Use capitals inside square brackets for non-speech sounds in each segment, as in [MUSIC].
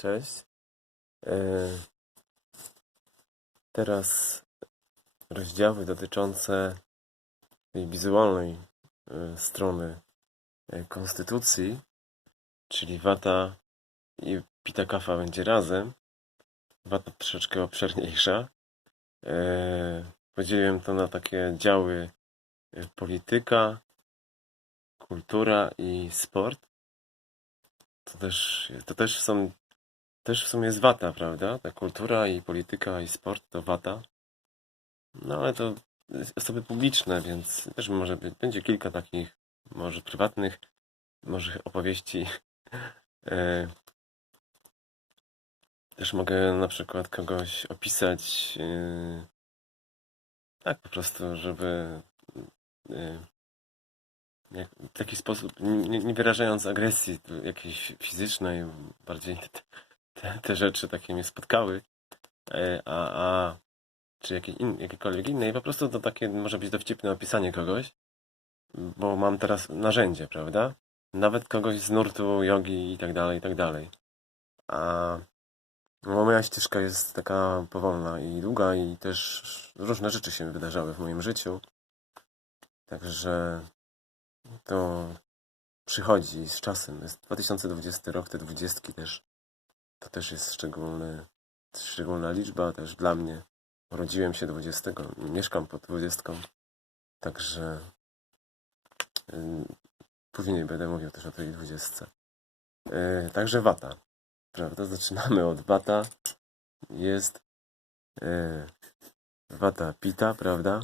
Cześć. E, Teraz rozdziały dotyczące tej wizualnej e, strony e, konstytucji, czyli Wata i Pitakafa będzie razem. Wata troszeczkę obszerniejsza. Podzieliłem to na takie działy polityka, kultura i sport. To też, to też są też w sumie jest wata, prawda? Ta kultura i polityka i sport to wata. No ale to osoby publiczne, więc też może być, będzie kilka takich, może prywatnych, może opowieści. [LAUGHS] E, Też mogę na przykład kogoś opisać e, tak po prostu, żeby e, w taki sposób, nie, nie wyrażając agresji jakiejś fizycznej, bardziej [LAUGHS] te, te rzeczy takie mnie spotkały, e, a, a czy jakie in, jakiekolwiek inne i po prostu to takie może być dowcipne opisanie kogoś, bo mam teraz narzędzie, prawda? Nawet kogoś z nurtu jogi i tak dalej, i tak dalej. A no, moja ścieżka jest taka powolna i długa i też różne rzeczy się wydarzały w moim życiu. Także to przychodzi z czasem. Jest 2020 rok, te dwudziestki też to też jest szczególny, szczególna liczba też dla mnie. Urodziłem się 20, mieszkam pod 20, także y, później będę mówił też o tej 20. Y, także wata, prawda? Zaczynamy od wata. Jest y, wata pita, prawda?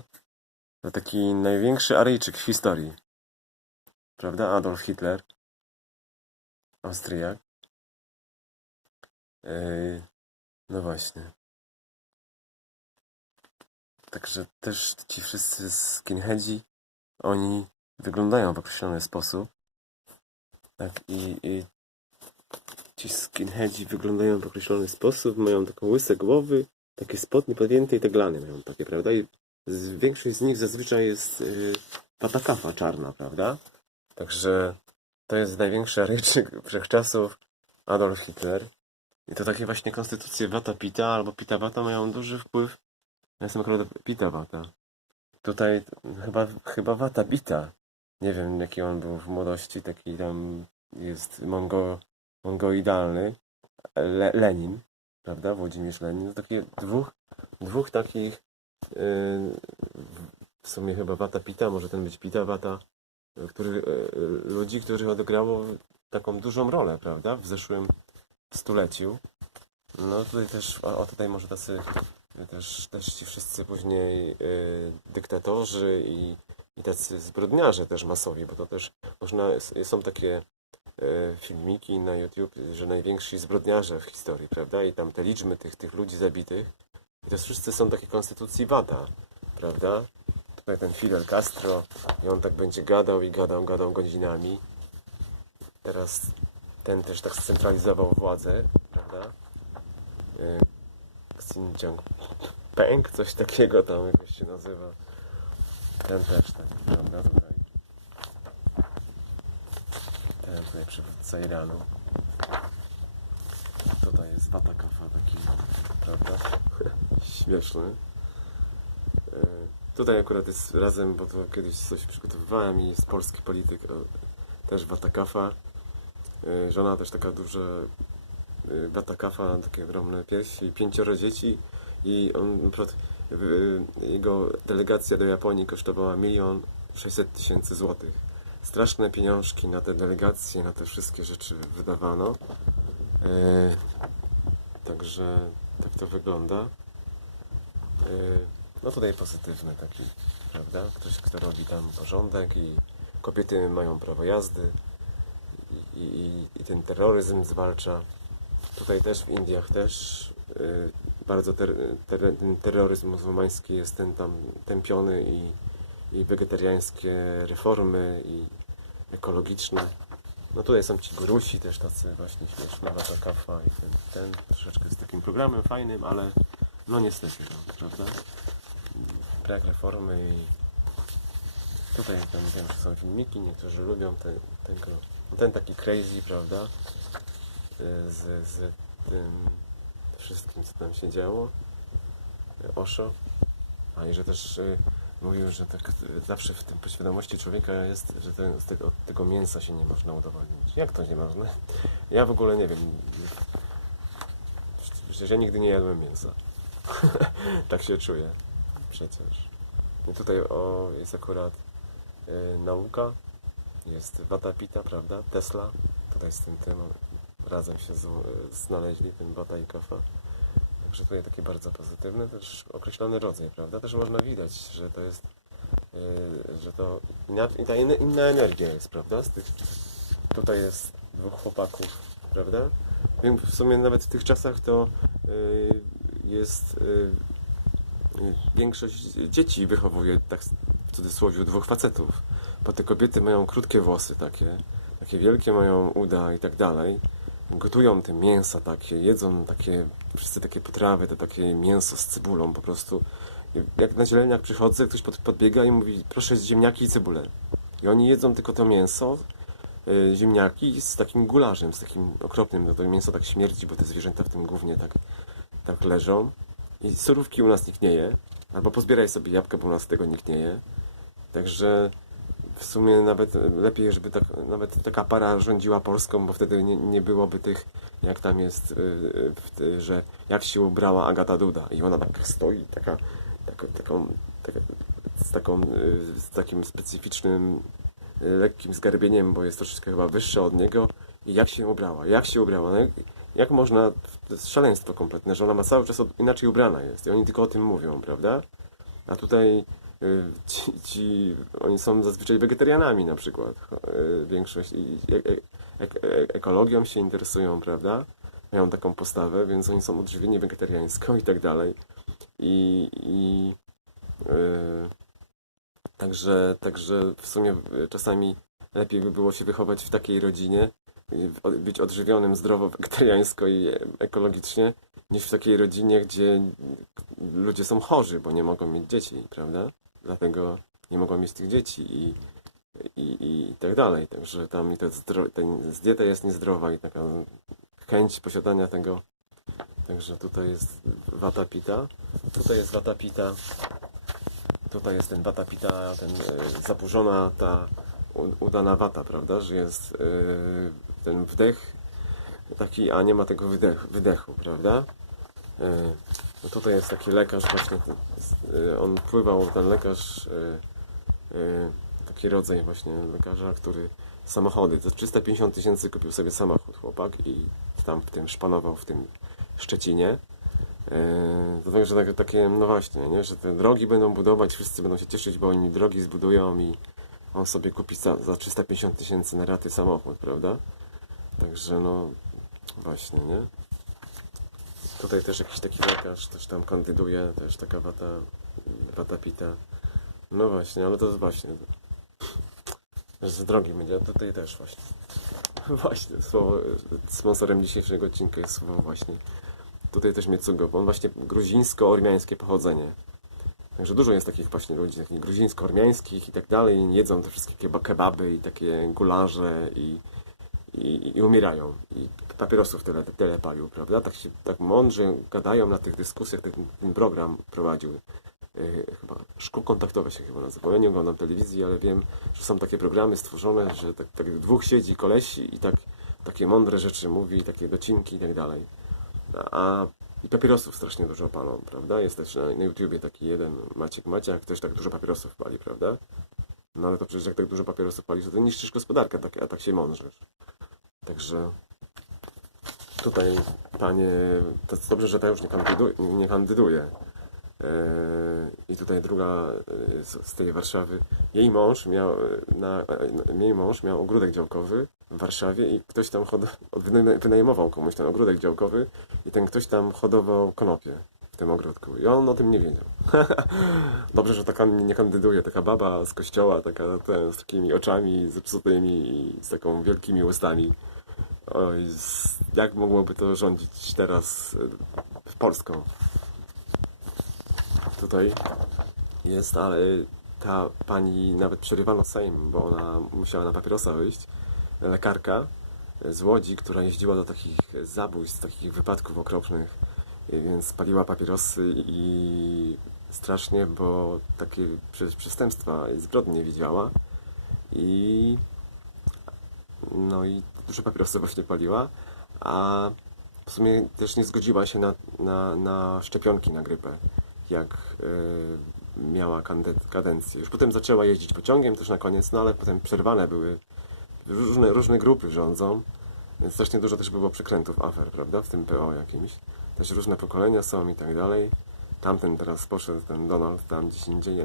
To taki największy Aryjczyk w historii, prawda? Adolf Hitler, Austriak. Yy, no właśnie. Także też ci wszyscy skinheadzi, oni wyglądają w określony sposób. Tak, i, i ci skinheadzi wyglądają w określony sposób, mają taką łyse głowy, takie spodnie podjęte i te glany mają takie, prawda? I większość z nich zazwyczaj jest yy, patakafa czarna, prawda? Także to jest największy Aryjczyk [LAUGHS] wszechczasów, Adolf Hitler. I to takie właśnie konstytucje Wata Pita albo Pita Wata mają duży wpływ. Ja jestem akurat Pita Wata. Tutaj chyba, chyba Wata Bita. Nie wiem jaki on był w młodości, taki tam jest mongo, mongoidalny. Le, Lenin, prawda? Włodzimierz Lenin. Takie dwóch, dwóch takich yy, w sumie chyba Wata Pita, może ten być Pita Wata, który, yy, ludzi, których odegrało taką dużą rolę, prawda? W zeszłym stuleciu. No tutaj też, o, o tutaj może tacy też, też ci wszyscy później y, dyktatorzy i, i tacy zbrodniarze też masowi, bo to też można, są takie y, filmiki na YouTube, że najwięksi zbrodniarze w historii, prawda? I tam te liczby tych, tych ludzi zabitych i to wszyscy są takie konstytucji wada, prawda? Tutaj ten Fidel Castro i on tak będzie gadał i gadał, gadał godzinami. Teraz ten też tak scentralizował władzę, prawda? Yy, Xinjiang Peng, coś takiego tam jakoś się nazywa. Ten też tak, prawda? Tutaj. Ten tutaj przywódca Iranu. Tutaj jest Watakafa taki, prawda? [LAUGHS] Śmieszny. Yy, Tutaj akurat jest razem, bo to kiedyś coś przygotowywałem i jest polski polityk, też Watakafa. Y, Żona też taka duża y, bata kafa, takie ogromne piersi, pięcioro dzieci i on, y, jego delegacja do Japonii kosztowała milion sześćset tysięcy złotych. Straszne pieniążki na te delegacje, na te wszystkie rzeczy wydawano. Także tak to wygląda. No tutaj pozytywny taki, prawda? Ktoś, kto robi tam porządek i kobiety mają prawo jazdy i, i, i ten terroryzm zwalcza. Tutaj też w Indiach też y, bardzo ter, ter, ten terroryzm muzułmański jest ten tam tępiony i, i wegetariańskie reformy i ekologiczne. No tutaj są ci gurusi też tacy właśnie śmieszni, Wata Kafa i ten, ten troszeczkę z takim programem fajnym, ale no niestety, no, prawda? Brak reformy i tutaj tam wiem, że są filmiki, niektórzy lubią te, tego, ten taki crazy, prawda? Y, Z, z tym wszystkim, co tam się działo. Osho. A i że też y, mówił, że tak zawsze w tym podświadomości człowieka jest, że ten, od tego mięsa się nie można udowodnić. Jak to nie można? Ja w ogóle nie wiem. Przecież ja nigdy nie jadłem mięsa. [LAUGHS] tak się czuję. Przecież. I tutaj o, jest akurat y, nauka, jest Vata Pita, prawda? Tesla. Tutaj z tym tym razem się z, znaleźli, ten Vata i Kafa. Także tutaj taki bardzo pozytywny, też określony rodzaj, prawda? Też można widać, że to jest, yy, że to inna, inna, inna energia jest, prawda? Tych, tutaj jest dwóch chłopaków, prawda? Wiem, w sumie nawet w tych czasach to yy, jest yy, yy, większość dzieci wychowuje, tak w cudzysłowie, dwóch facetów. Bo te kobiety mają krótkie włosy takie, takie wielkie mają uda i tak dalej gotują te mięsa takie, jedzą takie, wszyscy takie potrawy, to takie mięso z cebulą po prostu. Jak na zieleniach przychodzę, ktoś pod, podbiega i mówi, proszę ziemniaki i cebulę. I oni jedzą tylko to mięso, y, ziemniaki z takim gularzem, z takim okropnym, no to mięso tak śmierdzi, bo te zwierzęta w tym głównie tak, tak leżą. I surówki u nas nikt nie je, albo pozbieraj sobie jabłka, bo u nas tego nikt nie je. Także w sumie nawet lepiej, żeby tak, nawet taka para rządziła Polską, bo wtedy nie, nie byłoby tych, jak tam jest, y, y, że jak się ubrała Agata Duda i ona tak stoi, taka, taka, taką, taka, z, taką, y, z takim specyficznym, lekkim zgarbieniem, bo jest troszeczkę chyba wyższa od niego i jak się ubrała, jak się ubrała, no jak, można, to jest szaleństwo kompletne, że ona ma cały czas od, inaczej ubrana jest i oni tylko o tym mówią, prawda? A tutaj ci, ci oni są zazwyczaj wegetarianami na przykład. y, Większość e, e, e, ekologią się interesują, prawda? Mają taką postawę, więc oni są odżywieni wegetariańsko i tak dalej. I, i y, także, także w sumie y, czasami lepiej by było się wychować w takiej rodzinie, być odżywionym zdrowo wegetariańsko i ekologicznie, niż w takiej rodzinie, gdzie ludzie są chorzy, bo nie mogą mieć dzieci, prawda? Dlatego nie mogą mieć tych dzieci i, i, i tak dalej. Także tam i to ten, dieta jest niezdrowa i taka chęć posiadania tego. Także tutaj jest wata pita. Tutaj jest wata pita. Tutaj jest ten wata pita, ten e, zaburzona ta udana wata, prawda? Że jest e, ten wdech taki, a nie ma tego wydechu, wydechu prawda? No tutaj jest taki lekarz właśnie, y, on pływał, ten lekarz, y, y, taki rodzaj właśnie lekarza, który samochody, za 350 tysięcy kupił sobie samochód chłopak i tam w tym szpanował w tym Szczecinie. To także takie, takie, no właśnie, nie, że te drogi będą budować, wszyscy będą się cieszyć, bo oni drogi zbudują i on sobie kupi za, za 350 tysięcy na raty samochód, prawda? Także no, właśnie, nie? Tutaj też jakiś taki lekarz też tam kandyduje, też taka wata, wata pita. No właśnie, ale to jest właśnie. Z drogi będzie, tutaj też właśnie. [LAUGHS] Właśnie, słowo, sponsorem dzisiejszego odcinka jest słowo właśnie. Tutaj też Mietsugo, bo on właśnie gruzińsko-ormiańskie pochodzenie. Także dużo jest takich właśnie ludzi, takich gruzińsko-ormiańskich i tak dalej, jedzą te wszystkie keba- kebaby i takie gularze i, i, i umierają. I papierosów tyle, tyle palił, prawda? Tak się tak mądrze gadają na tych dyskusjach, ten, ten program prowadził. Yy, chyba szkół kontaktowe się chyba nazywa. Ja nie oglądam telewizji, ale wiem, że są takie programy stworzone, że tak, tak dwóch siedzi kolesi i tak takie mądre rzeczy mówi, takie docinki i tak dalej. A i papierosów strasznie dużo palą, prawda? Jest też na, YouTubie taki jeden Maciek Maciak, też tak dużo papierosów pali, prawda? No ale to przecież jak tak dużo papierosów palisz, to niszczysz gospodarkę, tak, a tak się mądrzysz. Także tutaj panie, to dobrze, że ta już nie kandyduje. Nie kandyduje. Eee, I tutaj druga e, z tej Warszawy. Jej mąż miał e, na, e, jej mąż miał ogródek działkowy w Warszawie i ktoś tam wynajmował komuś ten ogródek działkowy i ten ktoś tam hodował konopie w tym ogródku. I on o tym nie wiedział. [LAUGHS] Dobrze, że taka nie kandyduje, taka baba z kościoła, taka ten, z takimi oczami zepsutymi i z taką wielkimi ustami. Oj, jak mogłoby to rządzić teraz e, Polską? Tutaj jest, ale ta pani nawet przerywano Sejm, bo ona musiała na papierosa wyjść, lekarka, z Łodzi, która jeździła do takich zabójstw, takich wypadków okropnych, y, więc paliła papierosy i strasznie, bo takie prze- przestępstwa i zbrodnie widziała i no i duże papierosy właśnie paliła, a w sumie też nie zgodziła się na, na, na szczepionki na grypę, jak y, miała kadencję. Już potem zaczęła jeździć pociągiem też na koniec, no ale potem przerwane były. Różne, różne grupy rządzą, więc strasznie dużo też było przekrętów afer, prawda, w tym PO jakimś. Też różne pokolenia są i tak dalej. Tamten teraz poszedł, ten Donald tam gdzieś indziej.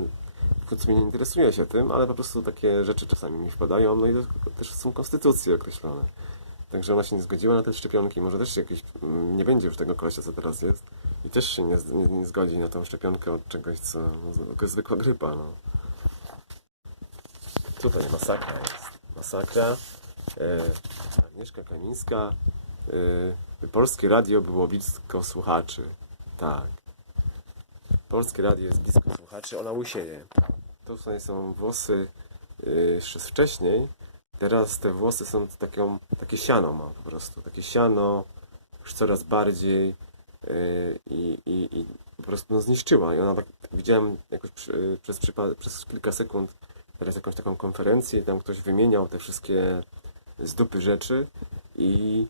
Końcu mnie nie interesuje się tym, ale po prostu takie rzeczy czasami mi wpadają, no i też są konstytucje określone. Także ona się nie zgodziła na te szczepionki, może też jakieś, mm, nie będzie już tego kolesia, co teraz jest i też się nie, nie, nie zgodzi na tą szczepionkę od czegoś, co no, zwykła grypa, no. Tutaj masakra jest. Masakra. E, Agnieszka Kamińska. E, Polskie radio było blisko słuchaczy. Tak. Polskie radio jest blisko słuchaczy, ona łysieje. To tutaj są włosy e, jeszcze z wcześniej. Teraz te włosy są taką, takie siano ma po prostu. Takie siano już coraz bardziej e, i, i, i po prostu no, zniszczyła. I ona tak, widziałem jakoś przy, przez, przypa- przez kilka sekund teraz jakąś taką konferencję i tam ktoś wymieniał te wszystkie z rzeczy i,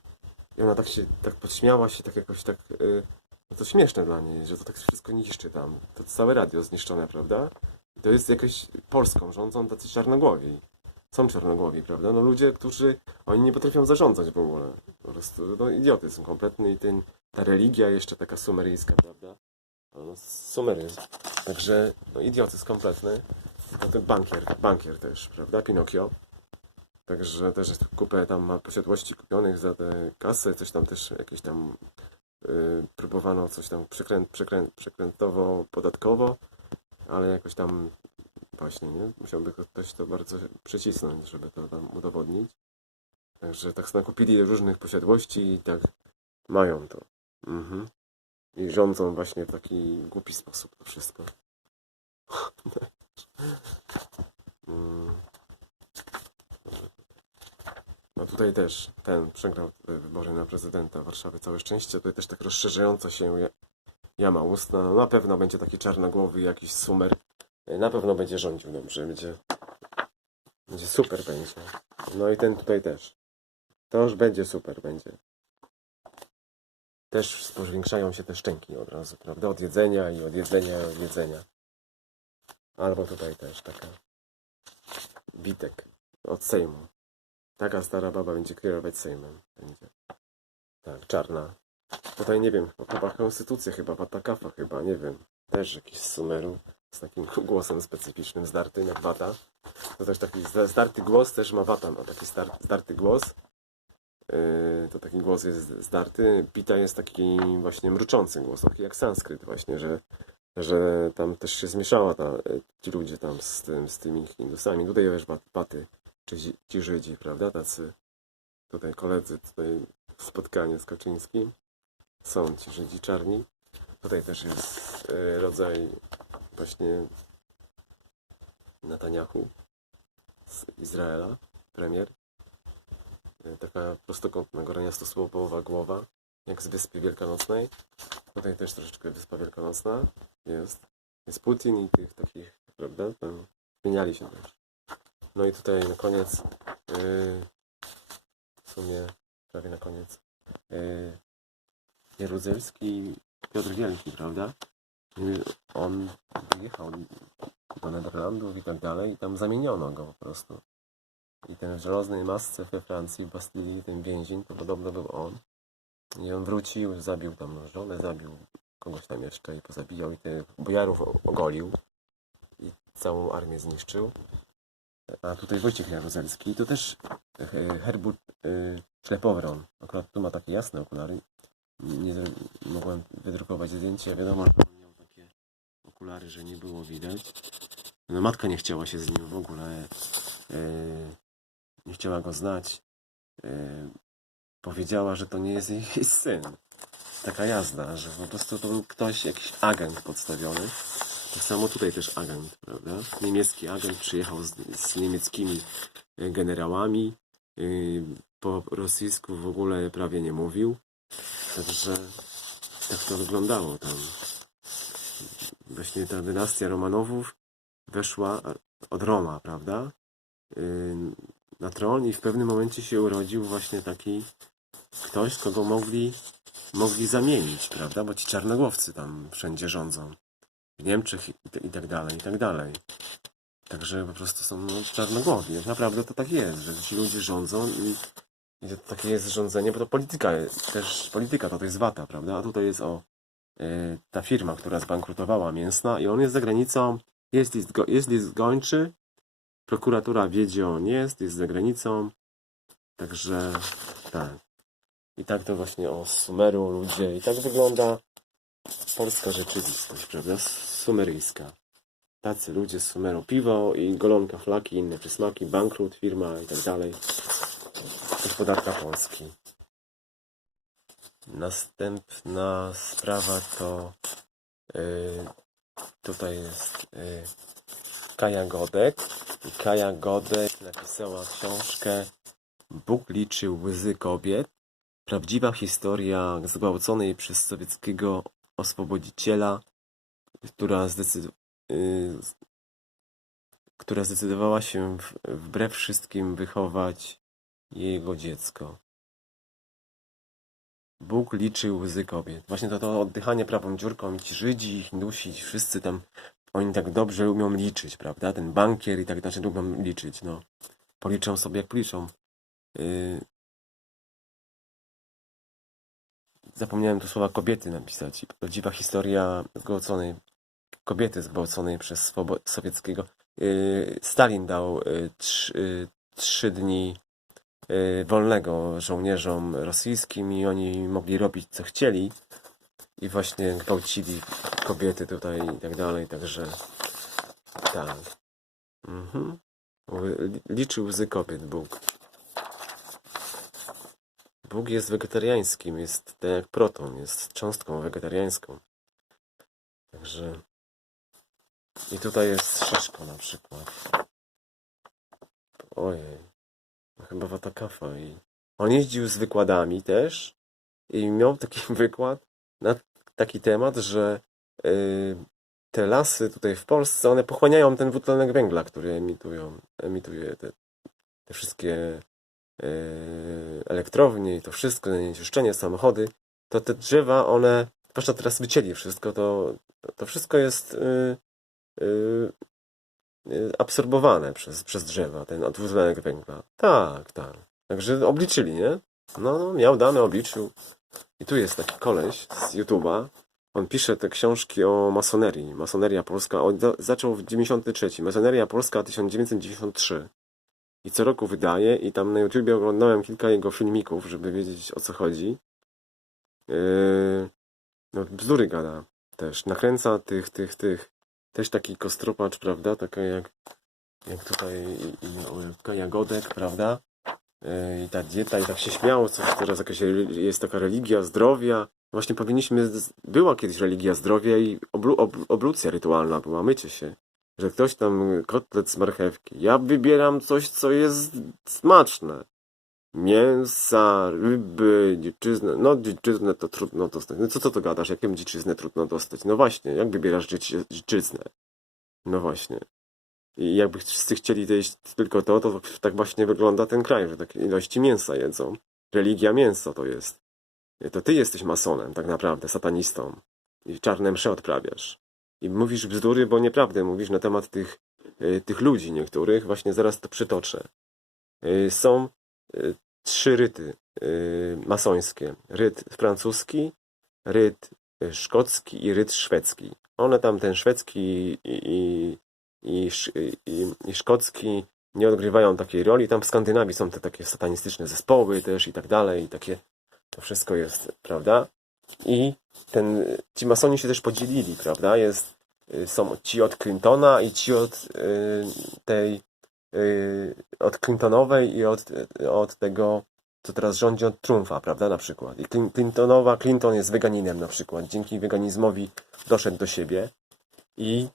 i ona tak się, tak podśmiała się, tak jakoś tak, y, no to śmieszne dla niej, że to tak wszystko niszczy tam. To całe radio zniszczone, prawda? To jest jakoś Polską rządzą tacy czarnogłowi. Są czarnogłowi, prawda? No ludzie, którzy, oni nie potrafią zarządzać w ogóle. Po prostu, no idiotyzm kompletny i ten, ta religia jeszcze taka sumeryjska, prawda? No, sumeryzm. Także, no idiotyzm kompletny. No ten bankier, bankier też, prawda? Pinokio. Także też kupę tam ma posiadłości kupionych za te kasy, coś tam też jakieś tam próbowano coś tam przekręt, przekręt, przekrętowo, podatkowo, ale jakoś tam właśnie, nie? Musiałby ktoś to bardzo przycisnąć, żeby to tam udowodnić. Także tak nakupili różnych posiadłości i tak mają to. Mhm. I rządzą właśnie w taki głupi sposób to wszystko. [LAUGHS] Mm. No tutaj też ten przegrał te wybory na prezydenta Warszawy. Całe szczęście. Tutaj też tak rozszerzająca się ja- jama ustna. No, na pewno będzie taki czarnogłowy jakiś sumer. Na pewno będzie rządził dobrze. Będzie, będzie super będzie. No i ten tutaj też. To już będzie super będzie. Też powiększają się te szczęki od razu, prawda? Od jedzenia i od jedzenia i od jedzenia. Albo tutaj też taka Witek od Sejmu. Taka stara baba będzie kierować Sejmem. Będzie. Tak, czarna. Tutaj nie wiem, chyba konstytucja chyba, Patakafa chyba, nie wiem. Też jakiś z Sumeru z takim [LAUGHS] głosem specyficznym, zdarty jak wata. To też taki zda- zdarty głos też ma wata, ma taki star, zdarty głos. Yy, to taki głos jest zdarty. Pita jest taki właśnie mruczący głos, taki jak sanskryt właśnie, że że tam też się zmieszała ta, ci ludzie tam z, tym, z tymi Hindusami. Tutaj bat- paty, czy ci, Żydzi, prawda? Tacy tutaj koledzy, tutaj spotkanie z Kaczyńskim. Są ci Żydzi czarni. Tutaj też jest e, rodzaj właśnie Netanyahu z Izraela, premier. E, Taka prostokątna, goreniasto-słopowa głowa, jak z Wyspy Wielkanocnej. Tutaj też troszeczkę Wyspa Wielkanocna jest. Jest Putin i tych takich, prawda? Tam zmieniali się też. No i tutaj na koniec, yy, w sumie prawie na koniec, yy, Piotr Wielki, prawda? I on wyjechał do Nederlandów i tak dalej i tam zamieniono go po prostu. I ten w żelaznej masce we Francji, w Bastylii, ten więzień, to podobno był on. I on wrócił, zabił tam żonę, zabił kogoś tam jeszcze i pozabijał i tych bojarów ogolił i całą armię zniszczył. A tutaj Wojciech Jaruzelski to też e, Herbut e, Szlepowron. Akurat tu ma takie jasne okulary. Nie mogłem wydrukować zdjęcie. Wiadomo, że on miał takie okulary, że nie było widać. No, matka nie chciała się z nim w ogóle. e, nie chciała go znać. Powiedziała, że to nie jest jej [LAUGHS] syn. Taka jazda, że po prostu to był ktoś, jakiś agent podstawiony. Tak samo tutaj też agent, prawda? Niemiecki agent przyjechał z, z niemieckimi e, generałami. Yy, po rosyjsku w ogóle prawie nie mówił. Także tak to wyglądało tam. Właśnie ta dynastia Romanowów weszła od Roma, prawda? Yy, Na tron i w pewnym momencie się urodził właśnie taki ktoś, kogo mogli, mogli zamienić, prawda? Bo ci czarnogłowcy tam wszędzie rządzą. Niemczech i, i tak dalej, i tak dalej. Także po prostu są no, czarnogłowi. Naprawdę to tak jest, że ci ludzie rządzą i, i to takie jest rządzenie, bo to polityka jest, też polityka to, to jest wata, prawda? A tutaj jest o y, ta firma, która zbankrutowała mięsna i on jest za granicą, jest list, go, jest list gończy, prokuratura wie, gdzie on jest, jest za granicą, także tak. I tak to właśnie o Sumeru ludzie, i tak wygląda polska rzeczywistość, prawda? Sumeryjska. Tacy ludzie z Sumeru. Piwo i golonka, flaki, inne przysmaki, bankrut, firma i tak dalej. Gospodarka Polski. Następna sprawa to yy, tutaj jest yy, Kaja Godek. Kaja Godek napisała książkę Bóg liczy łzy kobiet. Prawdziwa historia zgwałconej przez sowieckiego oswobodziciela, która zdecydowała y, która zdecydowała się wbrew wszystkim wychować jego dziecko. Bóg liczy łzy kobiet. Właśnie to, to oddychanie prawą dziurką ci Żydzi, Hindusi, wszyscy tam, oni tak dobrze umią liczyć, prawda? Ten bankier i tak dalej, lubią liczyć, no. Policzą sobie jak policzą. Y, Zapomniałem tu słowa kobiety napisać. Prawdziwa historia zgwałconej kobiety zgwałconej przez sowieckiego. Yy, Stalin dał yy, trz- yy, trzy dni yy, wolnego żołnierzom rosyjskim i oni mogli robić co chcieli i właśnie gwałcili kobiety tutaj i tak dalej, także tak. Mhm. Liczył łzy kobiet Bóg. Bóg jest wegetariańskim, jest tak jak proton, jest cząstką wegetariańską. Także. I tutaj jest Szyszko na przykład. Ojej. No chyba Watakafa i. On jeździł z wykładami też i miał taki [LAUGHS] wykład na taki temat, że y, te lasy tutaj w Polsce, one pochłaniają ten dwutlenek węgla, który emitują, emituje te, te wszystkie y, elektrownie i to wszystko, zanieczyszczenie, samochody, to te drzewa, one, zwłaszcza teraz wycięli wszystko, to, to wszystko jest y, y, y, absorbowane przez, przez drzewa, ten dwutlenek węgla. Tak, tak. Także obliczyli, nie? No, no, miał dane, obliczył. I tu jest taki koleś z YouTube'a. On pisze te książki o masonerii. Masoneria Polska. On za- zaczął w 93. Masoneria Polska 1993. I co roku wydaje i tam na YouTubie oglądałem kilka jego filmików, żeby wiedzieć o co chodzi. Yy, no bzdury gada też. Nakręca tych, tych, tych. Też taki kostropacz, prawda? Taka jak, jak tutaj i, Jagodek, prawda? Yy, I ta dieta, i tak się śmiało, coś teraz jakaś jest taka religia zdrowia. Właśnie powinniśmy, była kiedyś religia zdrowia i oblu, ob, oblucja rytualna była, mycie się. Że ktoś tam kotlet z marchewki. Ja wybieram coś, co jest smaczne. Mięsa, ryby, dziczyznę. No, dziczyznę to trudno dostać. No co, co to gadasz? Jaką dziczyznę trudno dostać? No właśnie, jak wybierasz dziczy, dziczyznę? No właśnie. I jakby wszyscy chcieli jeść tylko to, to tak właśnie wygląda ten kraj, że takie ilości mięsa jedzą. Religia mięsa to jest. To ty jesteś masonem, tak naprawdę, satanistą. I czarne msze odprawiasz. I mówisz bzdury, bo nieprawdę mówisz na temat tych, y, tych ludzi niektórych. Właśnie zaraz to przytoczę. Y, Są trzy ryty y, masońskie. Ryt francuski, ryt y, szkocki i ryt szwedzki. One tam, ten szwedzki i, i, i, i, szkocki nie odgrywają takiej roli. Tam w Skandynawii są te takie satanistyczne zespoły też i tak dalej. I takie, to wszystko jest, prawda? I ten, ci masoni się też podzielili, prawda? Jest, y, są ci od Clintona i ci od y, tej, od Clintonowej i od, y, od tego, co teraz rządzi od Trumpa, prawda? Na przykład. I Clin- Clintonowa, Clinton jest weganinem na przykład. Dzięki weganizmowi doszedł do siebie i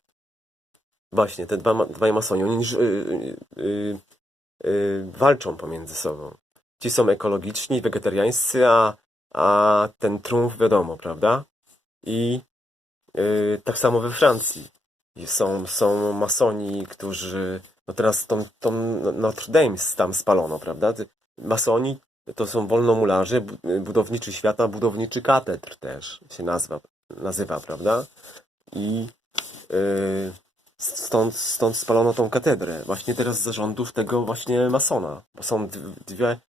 właśnie te dwa, dwaj masoni, oni y, y, y, y, walczą pomiędzy sobą. ci są ekologiczni, wegetariańscy, a, a ten Trump wiadomo, prawda? I yy, tak samo we Francji. Są, są masoni, którzy, no teraz tą, tą Notre Dame tam spalono, prawda? Masoni to są wolnomularze, bu- budowniczy świata, budowniczy katedr też się nazwa, nazywa, prawda? I yy, stąd, stąd spalono tą katedrę. Właśnie teraz zarządów tego właśnie masona. Bo są dwie,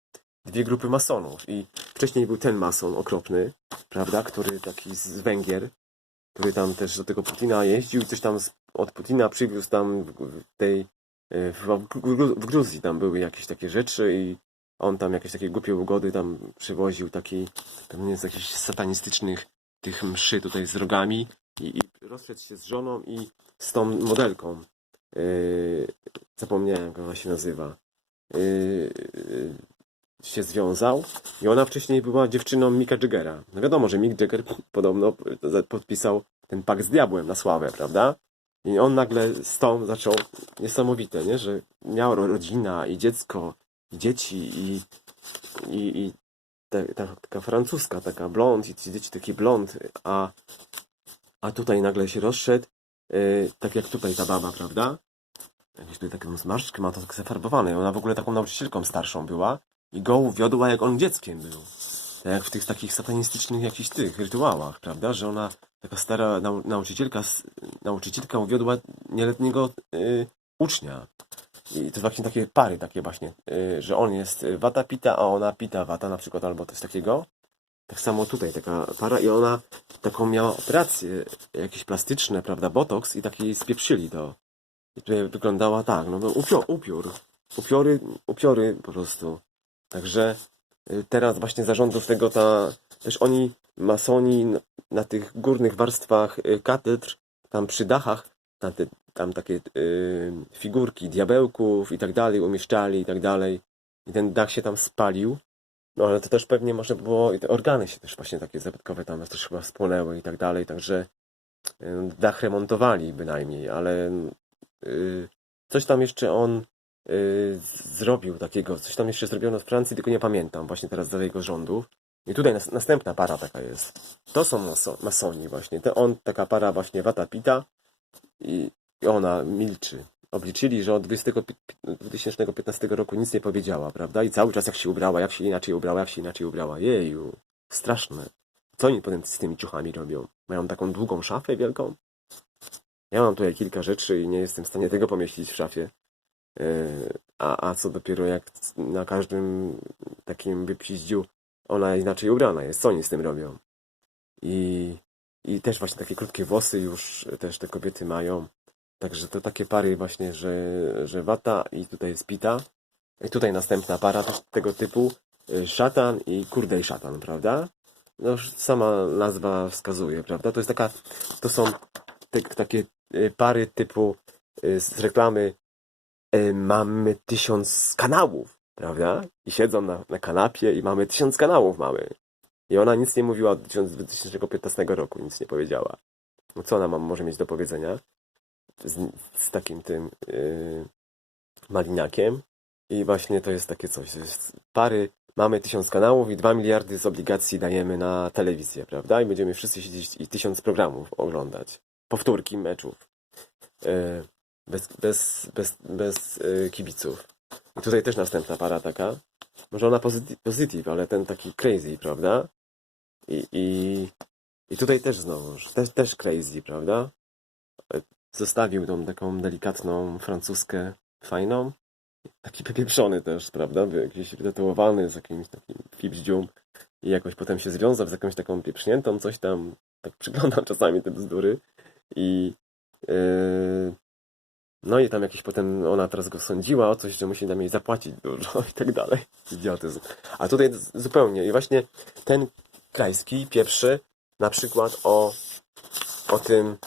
dwie grupy masonów. I wcześniej był ten mason okropny, prawda? Który taki z Węgier, który tam też do tego Putina jeździł coś tam od Putina przywiózł tam tej w, w, Gru- w Gruzji tam były jakieś takie rzeczy i on tam jakieś takie głupie ugody tam przywoził taki pewnie z jakichś satanistycznych tych mszy tutaj z rogami i, i rozszedł się z żoną i z tą modelką yy, zapomniałem jak ona się nazywa yy, yy, się związał i ona wcześniej była dziewczyną Mika Jaggera. No wiadomo, że Mick Jagger podobno podpisał ten pakt z diabłem na sławę, prawda? I on nagle z tą zaczął niesamowite, nie? Że miał ro- rodzina i dziecko, i dzieci i, i, i ta, ta, taka francuska, taka blond i ci dzieci taki blond, a, a tutaj nagle się rozszedł, yy, tak jak tutaj ta baba, prawda? Jakieś tutaj taką zmarszczkę ma to tak zafarbowane. Ona w ogóle taką nauczycielką starszą była i go uwiodła jak on dzieckiem był. Tak jak w tych takich satanistycznych jakichś tych rytuałach, prawda? Że ona, taka stara nau nauczycielka, nauczycielka uwiodła nieletniego y, ucznia. I to właśnie takie pary, takie właśnie, y, że on jest y, wata pita, a ona pita wata na przykład, albo coś takiego. Tak samo tutaj taka para i ona taką miała operację, jakieś plastyczne, prawda, botoks i taki spieprzyli to. I tutaj wyglądała tak, no upio, upiór. Upiory, upiory po prostu. Także y, teraz właśnie zarządów tego ta, też oni, masoni na tych górnych warstwach y, katedr, tam przy dachach, tam, te, tam takie y, figurki diabełków i tak dalej umieszczali i tak dalej. I ten dach się tam spalił. No ale to też pewnie można było, i te organy się też właśnie takie zabytkowe tam też chyba spłonęły i tak dalej, także y, dach remontowali bynajmniej, ale y, coś tam jeszcze on y, zrobił takiego, coś tam jeszcze zrobiono w Francji, tylko nie pamiętam właśnie teraz za jego rządów. I tutaj nas, następna para taka jest. To są maso, masoni właśnie. To on, taka para właśnie Wata Pita i, i ona milczy. Obliczyli, że od 20, pi- 2015 roku nic nie powiedziała, prawda? I cały czas jak się ubrała, jak się inaczej ubrała, jak się inaczej ubrała. Jeju, straszne. Co oni potem z tymi ciuchami robią? Mają taką długą szafę wielką? Ja mam tutaj kilka rzeczy i nie jestem w stanie tego pomieścić w szafie. Yy, A, a co dopiero jak na każdym takim wypiździu ona inaczej ubrana jest. Co oni z tym robią? I, I też właśnie takie krótkie włosy już też te kobiety mają. Także to takie pary właśnie, że, że wata i tutaj jest pita. I tutaj następna para też tego typu. yy, Szatan i kurdej szatan, prawda? No już sama nazwa wskazuje, prawda? To jest taka, to są te, takie y, pary typu y, z reklamy y, mamy tysiąc kanałów, prawda? I siedzą na, na kanapie i mamy tysiąc kanałów mamy. I ona nic nie mówiła od 2015 roku, nic nie powiedziała. No co ona ma, może mieć do powiedzenia? Z, z takim tym yy, maliniakiem. I właśnie to jest takie coś. Jest pary, mamy tysiąc kanałów i dwa miliardy z obligacji dajemy na telewizję, prawda? I będziemy wszyscy siedzieć i tysiąc programów oglądać. Powtórki meczów. Yy, bez, bez, bez, bez yy, kibiców. I tutaj też następna para taka. Może ona pozytyw, ale ten taki crazy, prawda? I, i, i tutaj też znowuż, też, też crazy, prawda? Zostawił tą taką delikatną francuskę fajną. Taki popieprzony też, prawda? Jakiś wytatuowany z jakimś takim fibździum. I jakoś potem się związał z jakąś taką pieprzniętą, coś tam. Tak [LAUGHS] przyglądam czasami te bzdury. I yy, no i tam jakiś potem ona teraz go sądziła o coś, że musi nam jej zapłacić dużo [LAUGHS] i tak dalej. Idiotyzm. A tutaj zupełnie. I właśnie ten krajski pieprzy na przykład o, o tym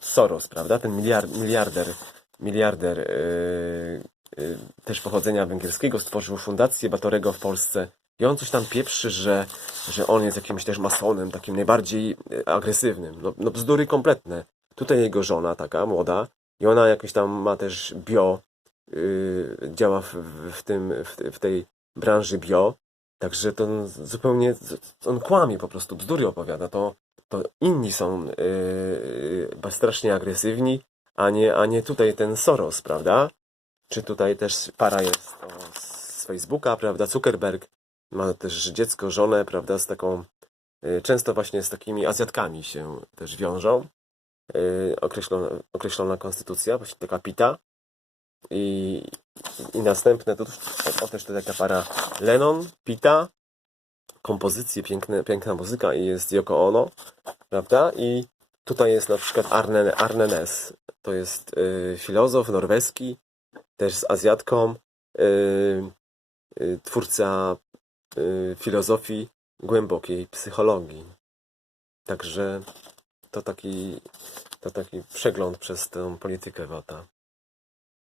Soros, prawda? Ten miliard, miliarder, miliarder yy, yy, też pochodzenia węgierskiego stworzył fundację Batorego w Polsce i on coś tam pieprzy, że, że on jest jakimś też masonem, takim najbardziej yy, agresywnym. No, no bzdury kompletne. Tutaj jego żona taka młoda i ona jakoś tam ma też bio, yy, działa w, w, tym, w, w tej branży bio. Także to zupełnie, on kłamie po prostu, bzdury opowiada. To, to inni są yy, strasznie agresywni, a nie, a nie tutaj ten Soros, prawda? Czy tutaj też para jest o, z Facebooka, prawda? Zuckerberg ma też dziecko, żonę, prawda? Z taką, yy, często właśnie z takimi Azjatkami się też wiążą. Yy, określona, określona konstytucja, właśnie taka pita. I, i następne, to, o, też to taka para Lennon, Pita, kompozycje, piękne, piękna muzyka i jest Yoko Ono, prawda? I tutaj jest na przykład Arne, Arne Ness, to jest y, filozof norweski, też z Azjatką, y, y, twórca y, filozofii głębokiej psychologii. Także to taki, to taki przegląd przez tę politykę Wata.